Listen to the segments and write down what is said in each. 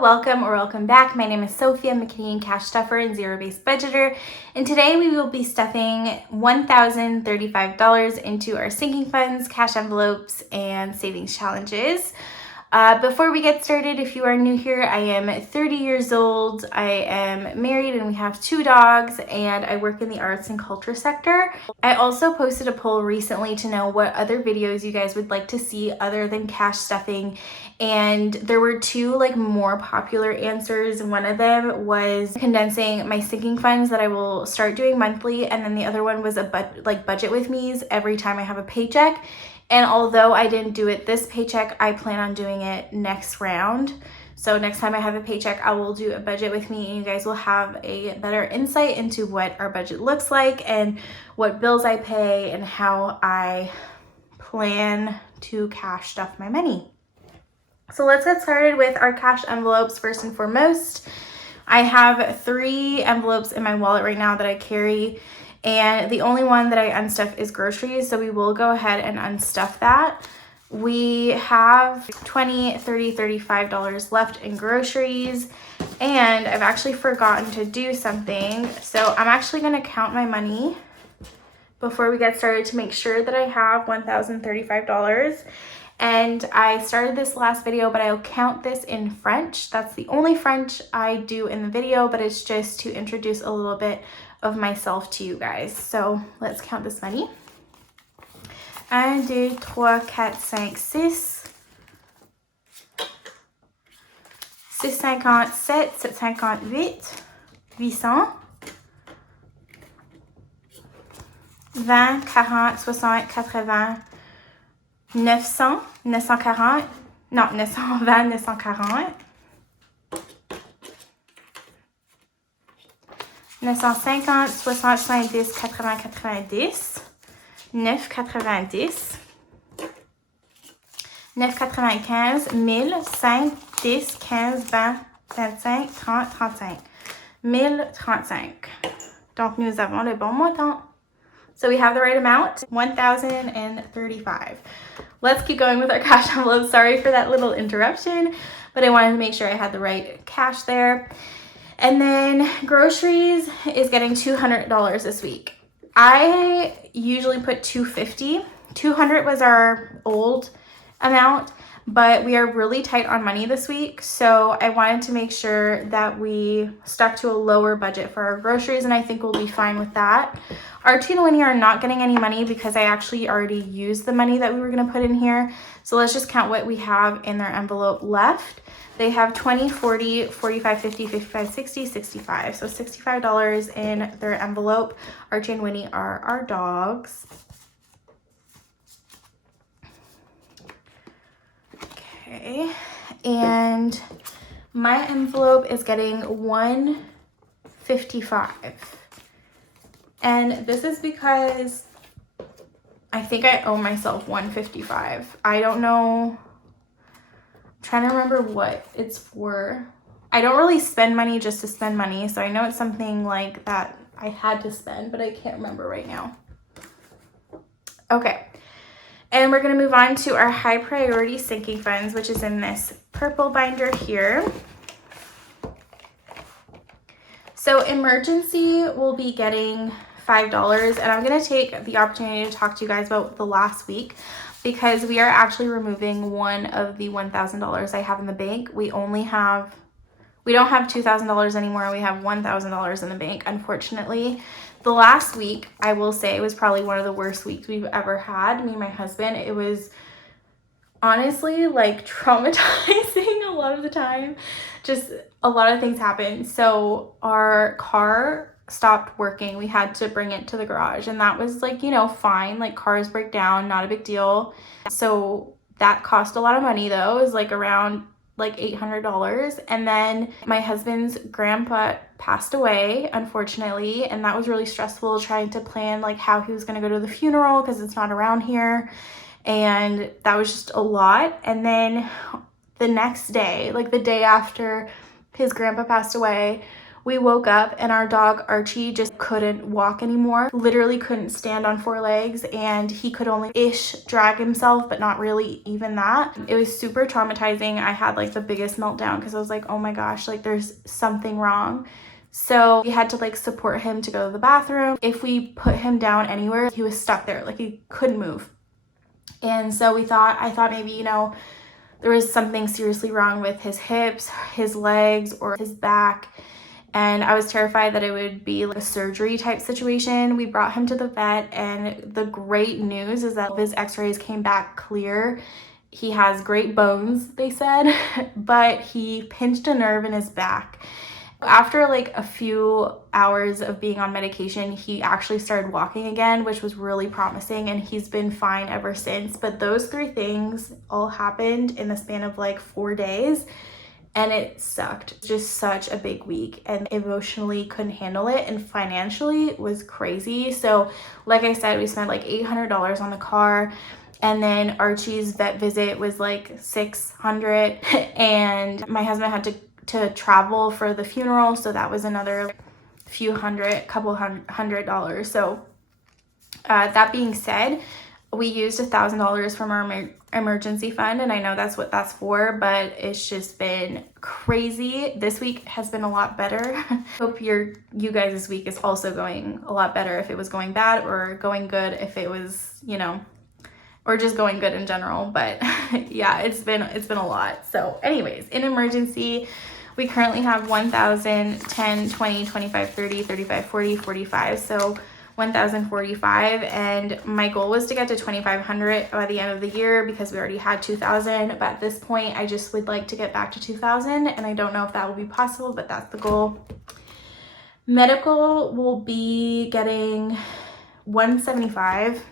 welcome or welcome back. My name is Sophie. I'm a Canadian cash stuffer and zero-based budgeter, and today we will be stuffing $1,035 into our sinking funds, cash envelopes, and savings challenges. Before we get started, if you are new here, I am 30 years old, I am married, and we have 2 dogs, and I work in the arts and culture sector. I also posted a poll recently to know what other videos you guys would like to see other than cash stuffing, and there were 2 more popular answers. One of them was condensing my sinking funds that I will start doing monthly, and then the other one was a budget with me's every time I have a paycheck. And although I didn't do it this paycheck, I plan on doing it next round. So next time I have a paycheck, I will do a budget with me, and you guys will have a better insight into what our budget looks like and what bills I pay and how I plan to cash stuff my money. So let's get started with our cash envelopes first and foremost. I have 3 envelopes in my wallet right now that I carry, and the only one that I unstuff is groceries, so we will go ahead and unstuff that. We have $20, $30, $35 left in groceries, and I've actually forgotten to do something. So I'm actually going to count my money before we get started to make sure that I have $1,035. And I started this last video, but I'll count this in French. That's the only French I do in the video, but it's just to introduce a little bit of myself to you guys. So let's count this money. 1, 2, 3, 4, 5, 6. 657, 758, 800, 20, 40, 60, 80, 900, 940, non, 920, 940, 950, 60, 70, 80, 90, 990, 995, 1000, 5, 10, 15, 20, 25, 30, 35. 1035. Donc, nous avons le bon montant. So we have the right amount, 1,035. Let's keep going with our cash envelope. Sorry for that little interruption, but I wanted to make sure I had the right cash there. And then groceries is getting $200 this week. I usually put $250. $200 was our old amount, but we are really tight on money this week, so I wanted to make sure that we stuck to a lower budget for our groceries, and I think we'll be fine with that. Archie and Winnie are not getting any money because I actually already used the money that we were going to put in here. So let's just count what we have in their envelope left. They have 20, 40, 45, 50, 55, 60, 65. So $65 in their envelope. Archie and Winnie are our dogs. Okay, and my envelope is getting $155. And this is because I think I owe myself $155. I don't know. I'm trying to remember what it's for. I don't really spend money just to spend money, so I know it's something like that I had to spend, but I can't remember right now. Okay. And we're going to move on to our high priority sinking funds, which is in this purple binder here. So emergency will be getting $5, and I'm going to take the opportunity to talk to you guys about the last week because we are actually removing one of the $1,000 I have in the bank. We don't have $2,000 anymore. We have $1,000 in the bank, unfortunately. The last week, I will say, was probably one of the worst weeks we've ever had, me and my husband. It was honestly traumatizing a lot of the time. Just a lot of things happened. So our car stopped working. We had to bring it to the garage, and that was fine. Cars break down, not a big deal. So that cost a lot of money though. It was around $800. And then my husband's grandpa passed away, unfortunately, and that was really stressful trying to plan how he was going to go to the funeral because it's not around here, and that was just a lot. And then the next day, the day after his grandpa passed away, We woke up and our dog Archie just couldn't walk anymore, literally couldn't stand on 4 legs, and he could only ish drag himself, but not really even that. It was super traumatizing. I had like the biggest meltdown because I was like, oh my gosh, like there's something wrong. So we had to like support him to go to the bathroom. If we put him down anywhere, he was stuck there, like he couldn't move. And so I thought maybe, you know, there was something seriously wrong with his hips, his legs, or his back. And I was terrified that it would be like a surgery type situation. We brought him to the vet, and the great news is that his x-rays came back clear. He has great bones, they said, but he pinched a nerve in his back. After like a few hours of being on medication, he actually started walking again, which was really promising, and he's been fine ever since. But those 3 things all happened in the span of like 4 days, and it sucked. Just such a big week, and emotionally couldn't handle it, and financially it was crazy. So like I said, we spent like $800 on the car. And then Archie's vet visit was like $600, and my husband had to travel for the funeral, so that was another couple hundred dollars. So that being said, we used $1,000 from our emergency fund, and I know that's what that's for, but it's just been crazy. This week has been a lot better. Hope you guys this week is also going a lot better, if it was going bad, or going good if it was, you know, or just going good in general. But yeah, it's been a lot. So anyways, in emergency, we currently have 1,000, 10, 20, 25, 30, 35, 40, 45. So 1,045, and my goal was to get to 2,500 by the end of the year because we already had 2,000. But at this point, I just would like to get back to 2,000, and I don't know if that will be possible, but that's the goal. Medical will be getting 175.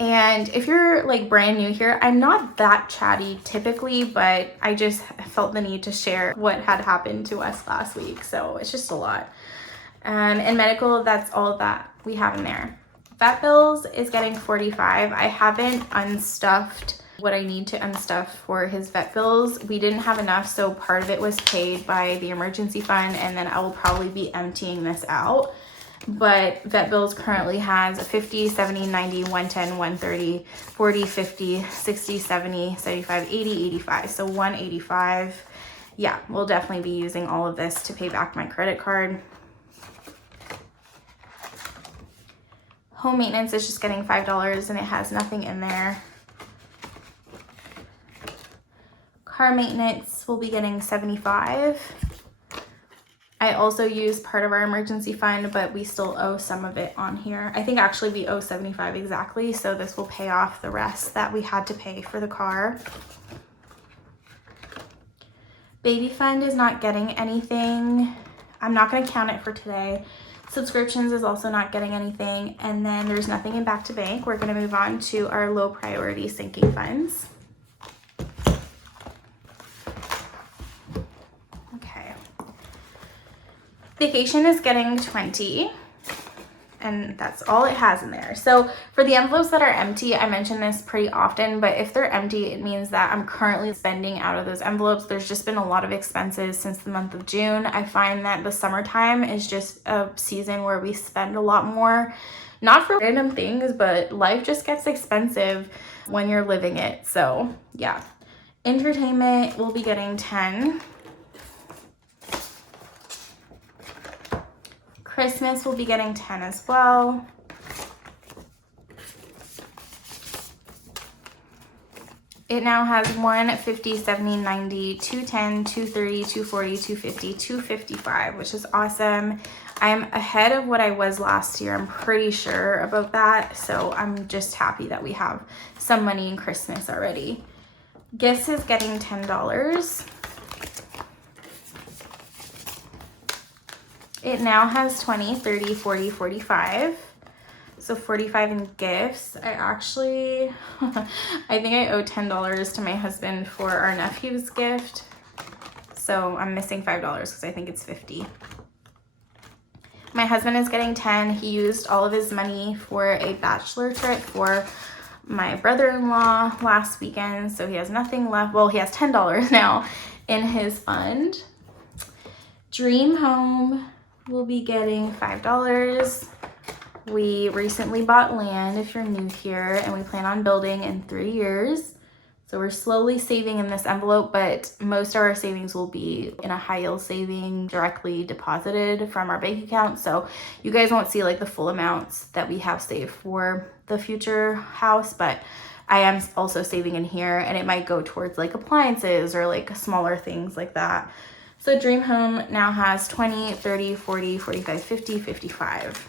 And if you're like brand new here, I'm not that chatty typically, but I just felt the need to share what had happened to us last week. So it's just a lot. And medical, that's all that we have in there. Vet bills is getting 45. I haven't unstuffed what I need to unstuff for his vet bills. We didn't have enough, so part of it was paid by the emergency fund, and then I will probably be emptying this out. But vet bills currently has 50, 70, 90, 110, 130, 40, 50, 60, 70, 75, 80, 85. So 185. Yeah, we'll definitely be using all of this to pay back my credit card. Home maintenance is just getting $5, and it has nothing in there. Car maintenance will be getting 75. I also use part of our emergency fund, but we still owe some of it on here. I think actually we owe 75 exactly, so this will pay off the rest that we had to pay for the car. Baby fund is not getting anything. I'm not going to count it for today. Subscriptions is also not getting anything, and then there's nothing in Back to Bank. We're going to move on to our low priority sinking funds. Vacation is getting 20, and that's all it has in there. So for the envelopes that are empty, I mention this pretty often, but if they're empty, it means that I'm currently spending out of those envelopes. There's just been a lot of expenses since the month of June. I find that the summertime is just a season where we spend a lot more, not for random things, but life just gets expensive when you're living it. So yeah, entertainment will be getting 10. Christmas will be getting 10 as well. It now has 1, 50, 70, 90, 210, 230, 240, 250, 255, which is awesome. I'm ahead of what I was last year. I'm pretty sure about that. So I'm just happy that we have some money in Christmas already. Gifts is getting $10. It now has 20, 30, 40, 45. So 45 in gifts. I actually, I think I owe $10 to my husband for our nephew's gift. So I'm missing $5 because I think it's 50. My husband is getting 10. He used all of his money for a bachelor trip for my brother-in-law last weekend. So he has nothing left. Well, he has $10 now in his fund. Dream Home will be getting $5. We recently bought land if you're new here, and we plan on building in 3 years. So we're slowly saving in this envelope, but most of our savings will be in a high yield saving directly deposited from our bank account. So you guys won't see like the full amounts that we have saved for the future house, but I am also saving in here, and it might go towards like appliances or like smaller things like that. So Dream Home now has 20, 30, 40, 45, 50, 55.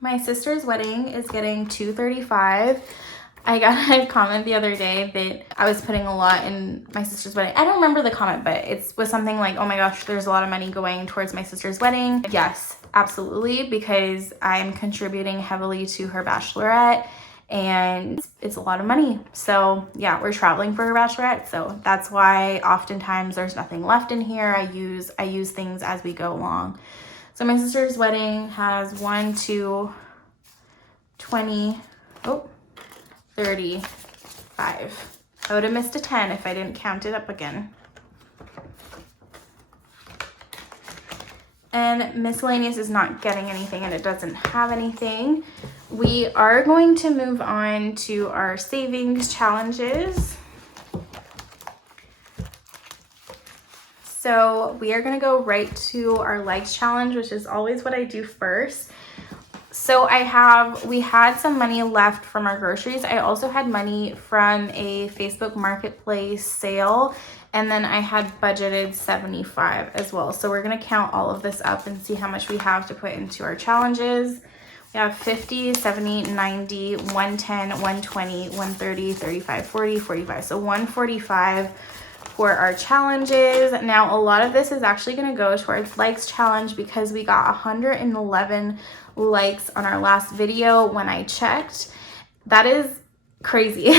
My sister's wedding is getting $235. I got a comment the other day that I was putting a lot in my sister's wedding. I don't remember the comment, but it was something like, oh my gosh, there's a lot of money going towards my sister's wedding. Yes, absolutely, because I'm contributing heavily to her bachelorette, and it's a lot of money. So yeah, we're traveling for her bachelorette, so that's why oftentimes there's nothing left in here. I use things as we go along. So my sister's wedding has 1, 2, 20, 35. I would have missed a 10 if I didn't count it up again. And miscellaneous is not getting anything, and it doesn't have anything. We are going to move on to our savings challenges. So we are gonna go right to our likes challenge, which is always what I do first. So we had some money left from our groceries. I also had money from a Facebook Marketplace sale, and then I had budgeted 75 as well. So we're gonna count all of this up and see how much we have to put into our challenges. We have 50, 70, 90, 110, 120, 130, 35, 40, 45. So 145 for our challenges. Now, a lot of this is actually going to go towards likes challenge because we got 111 likes on our last video when I checked. That is crazy.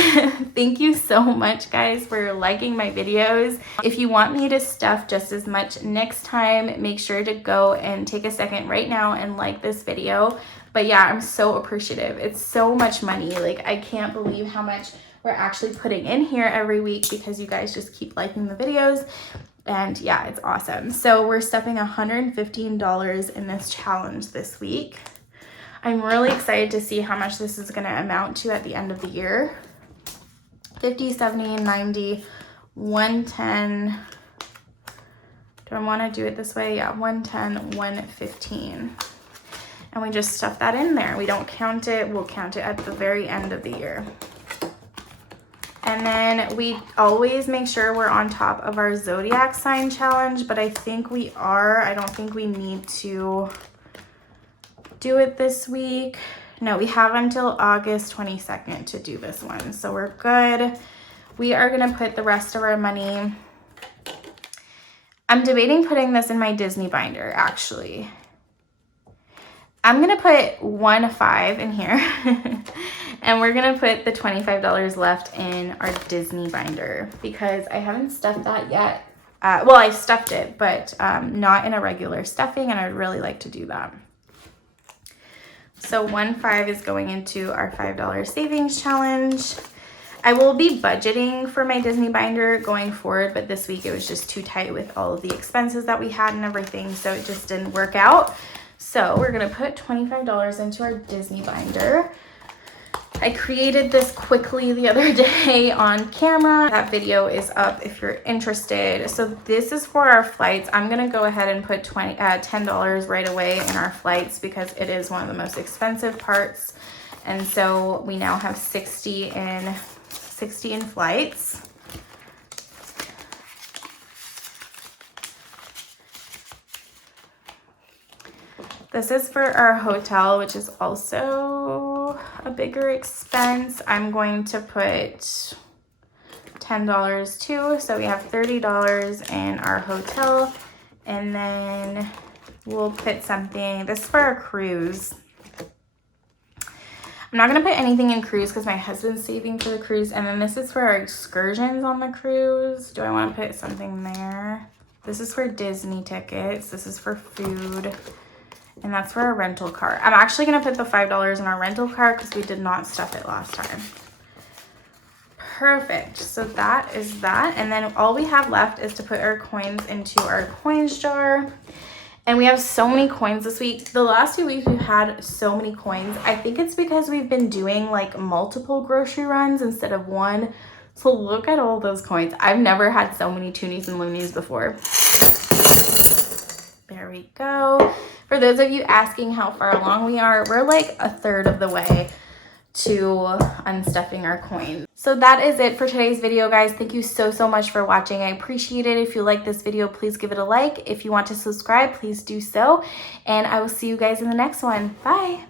Thank you so much, guys, for liking my videos. If you want me to stuff just as much next time, make sure to go and take a second right now and like this video. But yeah, I'm so appreciative. It's so much money. Like, I can't believe how much we're actually putting in here every week because you guys just keep liking the videos. And yeah, it's awesome. So we're stuffing $115 in this challenge this week. I'm really excited to see how much this is going to amount to at the end of the year. 50, 70, 90, 110. Do I want to do it this way? Yeah, 110, 115. And we just stuff that in there. We don't count it. We'll count it at the very end of the year. And then we always make sure we're on top of our zodiac sign challenge, but I think we are. I don't think we need to do it this week. No, we have until August 22nd to do this one, so we're good. We are gonna put the rest of our money. I'm debating putting this in my Disney binder, actually. I'm gonna put 1.5 in here. And we're gonna put the $25 left in our Disney binder because I haven't stuffed that yet. Well, I stuffed it, but not in a regular stuffing, and I'd really like to do that. So 1.5 is going into our $5 savings challenge. I will be budgeting for my Disney binder going forward, but this week it was just too tight with all of the expenses that we had and everything, so it just didn't work out. So we're gonna put $25 into our Disney binder. I created this quickly the other day on camera. That video is up if you're interested. So this is for our flights. I'm gonna go ahead and put $10 right away in our flights because it is one of the most expensive parts. And so we now have 60 in flights. This is for our hotel, which is also a bigger expense. I'm going to put $10 too. So we have $30 in our hotel. And then we'll put something, this is for our cruise. I'm not gonna put anything in cruise because my husband's saving for the cruise. And then this is for our excursions on the cruise. Do I wanna put something there? This is for Disney tickets. This is for food. And that's for our rental car. I'm actually gonna put the $5 in our rental car because we did not stuff it last time. Perfect. So that is that. And then all we have left is to put our coins into our coins jar. And we have so many coins this week. The last 2 weeks we've had so many coins. I think it's because we've been doing like multiple grocery runs instead of one. So look at all those coins. I've never had so many toonies and loonies before. There we go. For those of you asking how far along we are, we're like a third of the way to unstuffing our coins. So that is it for today's video, guys. Thank you so much for watching. I appreciate it. If you like this video, please give it a like. If you want to subscribe, please do so. And I will see you guys in the next one. Bye.